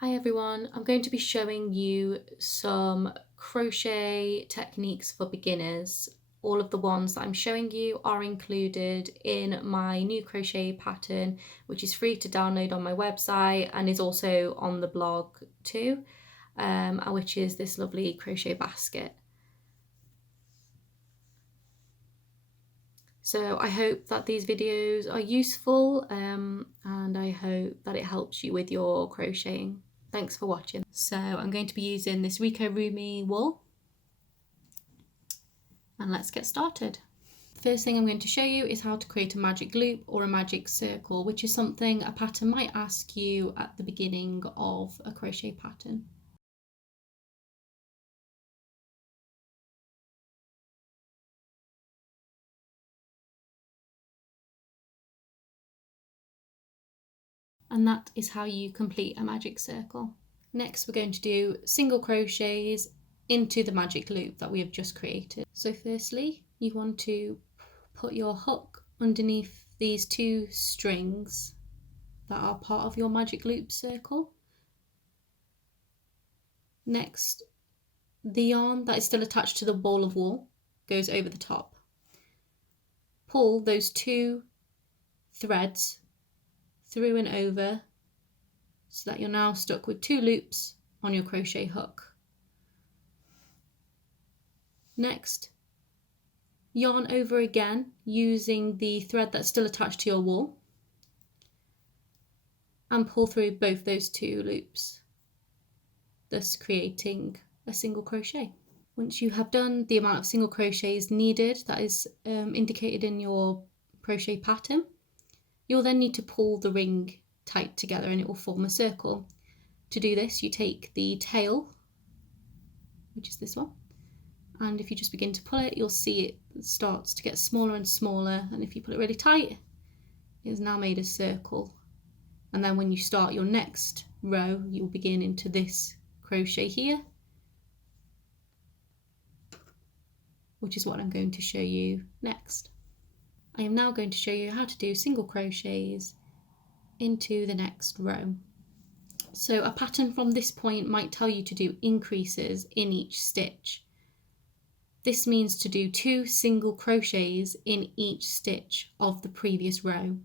Hi everyone, I'm going to be showing you some crochet techniques for beginners. All of the ones that I'm showing you are included in my new crochet pattern, which is free to download on my website and is also on the blog too, which is this lovely crochet basket. So I hope that these videos are useful and I hope that it helps you with your crocheting. Thanks for watching. So I'm going to be using this Rico Rumi wool and let's get started. First thing I'm going to show you is how to create a magic loop or a magic circle, which is something a pattern might ask you at the beginning of a crochet pattern. And that is how you complete a magic circle. Next, we're going to do single crochets into the magic loop that we have just created. So firstly, you want to put your hook underneath these two strings that are part of your magic loop circle. Next, the yarn that is still attached to the ball of wool goes over the top. Pull those two threads through and over so that you're now stuck with two loops on your crochet hook. Next, yarn over again using the thread that's still attached to your wool and pull through both those two loops, thus creating a single crochet. Once you have done the amount of single crochets needed that is indicated in your crochet pattern, you'll then need to pull the ring tight together and it will form a circle. To do this, you take the tail, which is this one, and if you just begin to pull it, you'll see it starts to get smaller and smaller, and if you pull it really tight, it has now made a circle. And then when you start your next row, you'll begin into this crochet here, which is what I'm going to show you next. I am now going to show you how to do single crochets into the next row. So a pattern from this point might tell you to do increases in each stitch. This means to do 2 single crochets in each stitch of the previous row.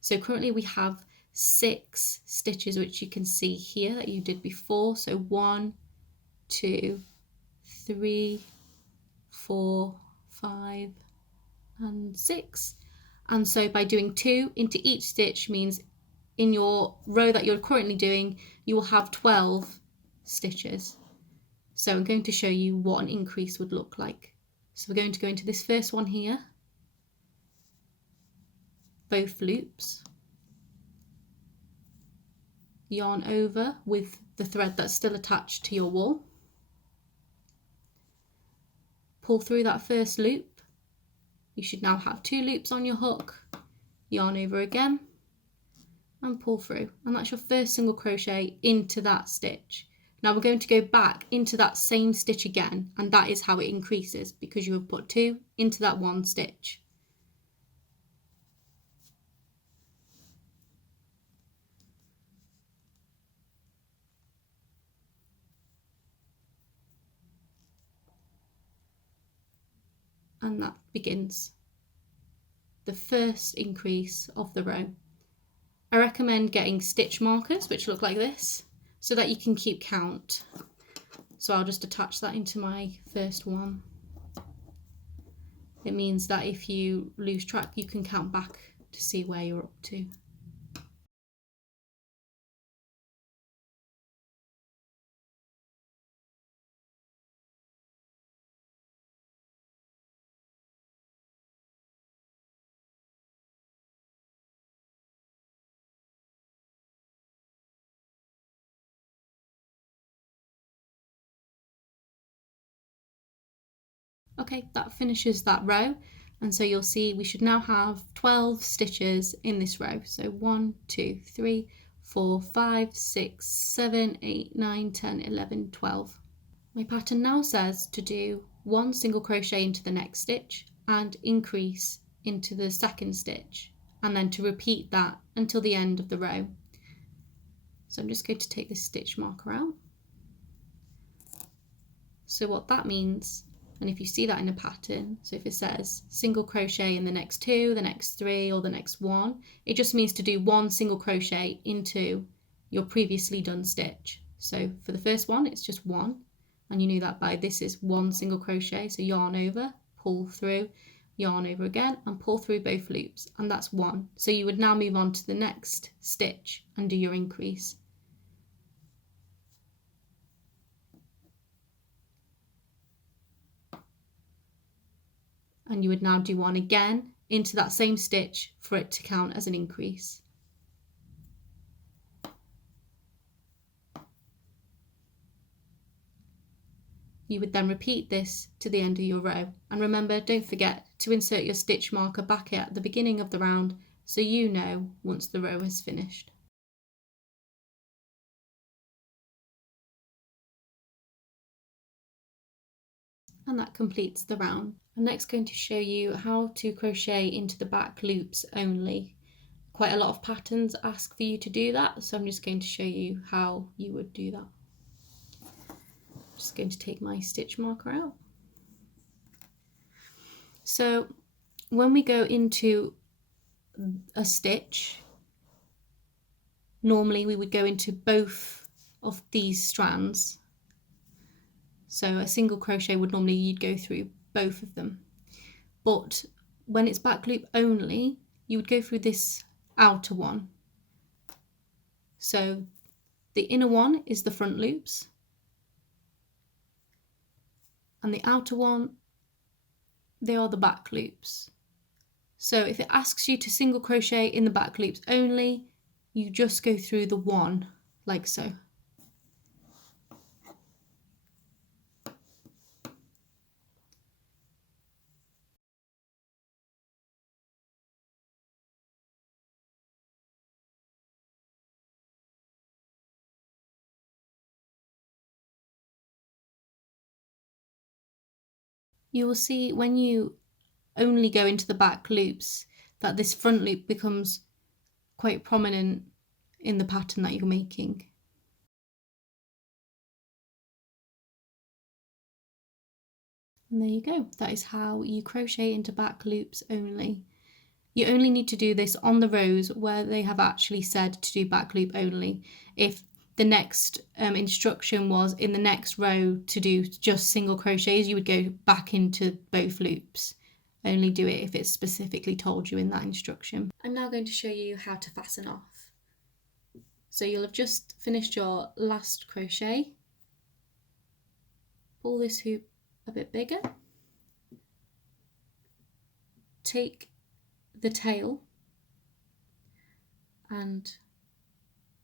So currently we have 6 stitches, which you can see here that you did before. So 1, 2, 3, 4, 5 and 6. And so by doing 2 into each stitch means in your row that you're currently doing, you will have 12 stitches. So I'm going to show you what an increase would look like. So we're going to go into this first one here, both loops, yarn over with the thread that's still attached to your wool, pull through that first loop. You should now have 2 loops on your hook, yarn over again and pull through, and that's your first single crochet into that stitch. Now we're going to go back into that same stitch again, and that is how it increases, because you have put 2 into that one stitch. And that begins the first increase of the row. I recommend getting stitch markers, which look like this, so that you can keep count. So I'll just attach that into my first one. It means that if you lose track, you can count back to see where you're up to. Okay, that finishes that row, and so you'll see we should now have 12 stitches in this row. So 1, 2, 3, 4, 5, 6, 7, 8, 9, 10, 11, 12. My pattern now says to do 1 single crochet into the next stitch and increase into the second stitch, and then to repeat that until the end of the row. So I'm just going to take this stitch marker out. So what that means, and if you see that in a pattern, so if it says single crochet in the next 2, the next 3, or the next 1, it just means to do 1 single crochet into your previously done stitch. So for the first one, it's just 1, and you knew that by this is 1 single crochet, so yarn over, pull through, yarn over again, and pull through both loops, and that's 1. So you would now move on to the next stitch and do your increase. And you would now do 1 again into that same stitch for it to count as an increase. You would then repeat this to the end of your row. And remember, don't forget to insert your stitch marker back at the beginning of the round so you know once the row is finished. And that completes the round. I'm next going to show you how to crochet into the back loops only. Quite a lot of patterns ask for you to do that, so I'm just going to show you how you would do that. I'm just going to take my stitch marker out. So when we go into a stitch, normally we would go into both of these strands. So a single crochet would normally, you'd go through both of them. But when it's back loop only, you would go through this outer one. So the inner one is the front loops, and the outer one, they are the back loops. So if it asks you to single crochet in the back loops only, you just go through the 1 like so. You will see when you only go into the back loops that this front loop becomes quite prominent in the pattern that you're making. And there you go, that is how you crochet into back loops only. You only need to do this on the rows where they have actually said to do back loop only. If the next instruction was in the next row to do just single crochets, you would go back into both loops. Only do it if it's specifically told you in that instruction. I'm now going to show you how to fasten off. So you'll have just finished your last crochet. Pull this hoop a bit bigger. Take the tail and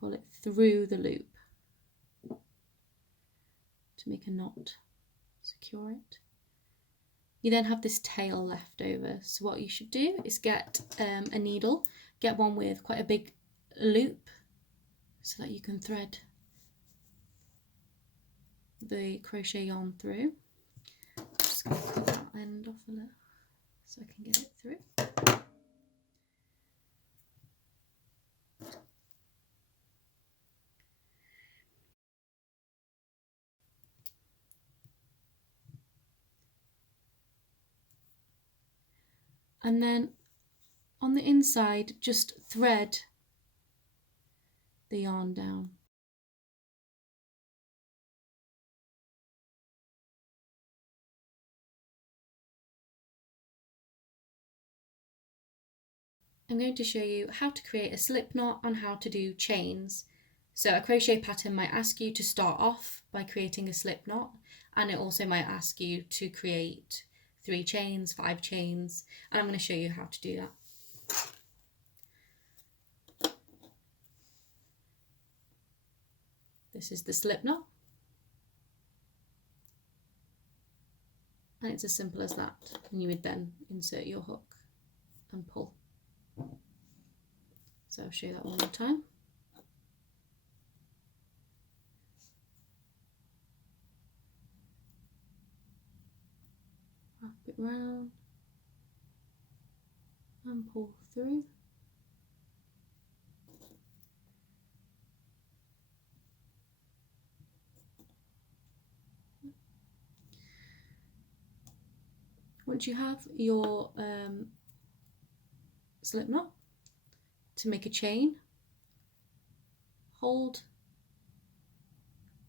pull it through the loop to make a knot, secure it. You then have this tail left over, so what you should do is get a needle, get one with quite a big loop so that you can thread the crochet yarn through. Just going to cut that end off a little so I can get it through. And then on the inside, just thread the yarn down. I'm going to show you how to create a slip knot and how to do chains. So a crochet pattern might ask you to start off by creating a slip knot, and it also might ask you to create 3 chains, 5 chains, and I'm going to show you how to do that. This is the slip knot, and it's as simple as that, and you would then insert your hook and pull. So I'll show you that one more time. Wrap it round and pull through. Once you have your slip knot, to make a chain, hold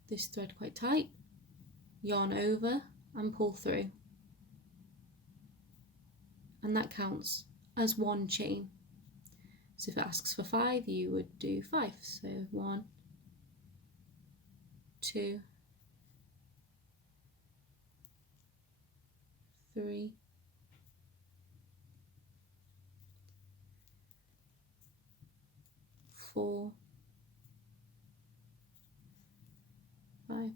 this thread quite tight, yarn over and pull through, and that counts as one chain. So if it asks for 5, you would do 5. So 1, 2, 3, 4, 5.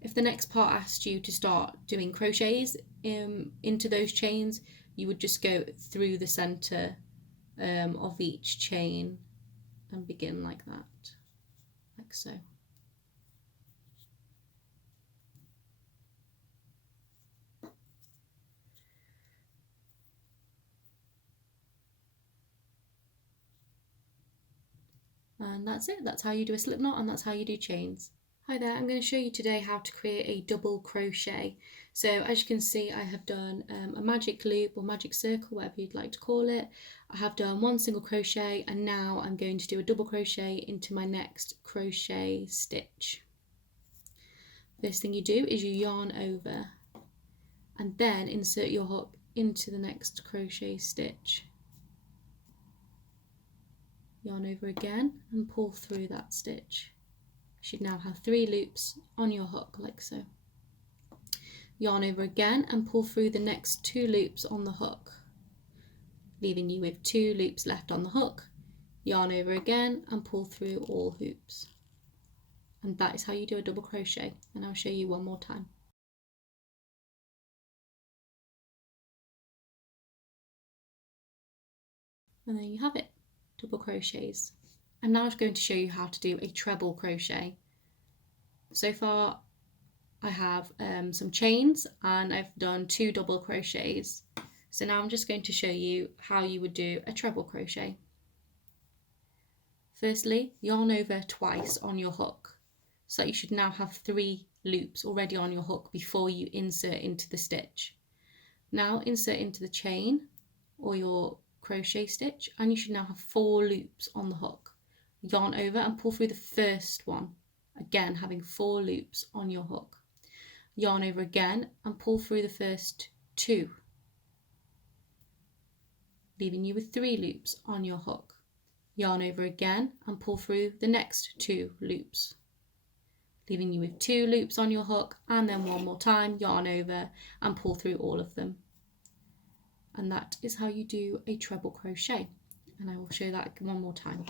If the next part asked you to start doing crochets into those chains, you would just go through the center of each chain and begin like that, like so. And that's it. That's how you do a slip knot, and that's how you do chains. Hi there, I'm going to show you today how to create a double crochet. So as you can see, I have done a magic loop or magic circle, whatever you'd like to call it. I have done one single crochet, and now I'm going to do a double crochet into my next crochet stitch. First thing you do is you yarn over and then insert your hook into the next crochet stitch. Yarn over again and pull through that stitch. You should now have 3 loops on your hook, like so. Yarn over again and pull through the next 2 loops on the hook, leaving you with 2 loops left on the hook. Yarn over again and pull through all hoops. And that is how you do a double crochet, and I'll show you one more time. And there you have it, double crochets. I'm now going to show you how to do a treble crochet. So far I have some chains and I've done 2 double crochets. So now I'm just going to show you how you would do a treble crochet. Firstly, yarn over twice on your hook, so that you should now have 3 loops already on your hook before you insert into the stitch. Now insert into the chain or your crochet stitch, and you should now have 4 loops on the hook. Yarn over and pull through the first one, again having 4 loops on your hook. Yarn over again and pull through the first 2, leaving you with 3 loops on your hook. Yarn over again and pull through the next 2 loops, leaving you with 2 loops on your hook, and then one more time, yarn over and pull through all of them. And that is how you do a treble crochet, and I will show that one more time.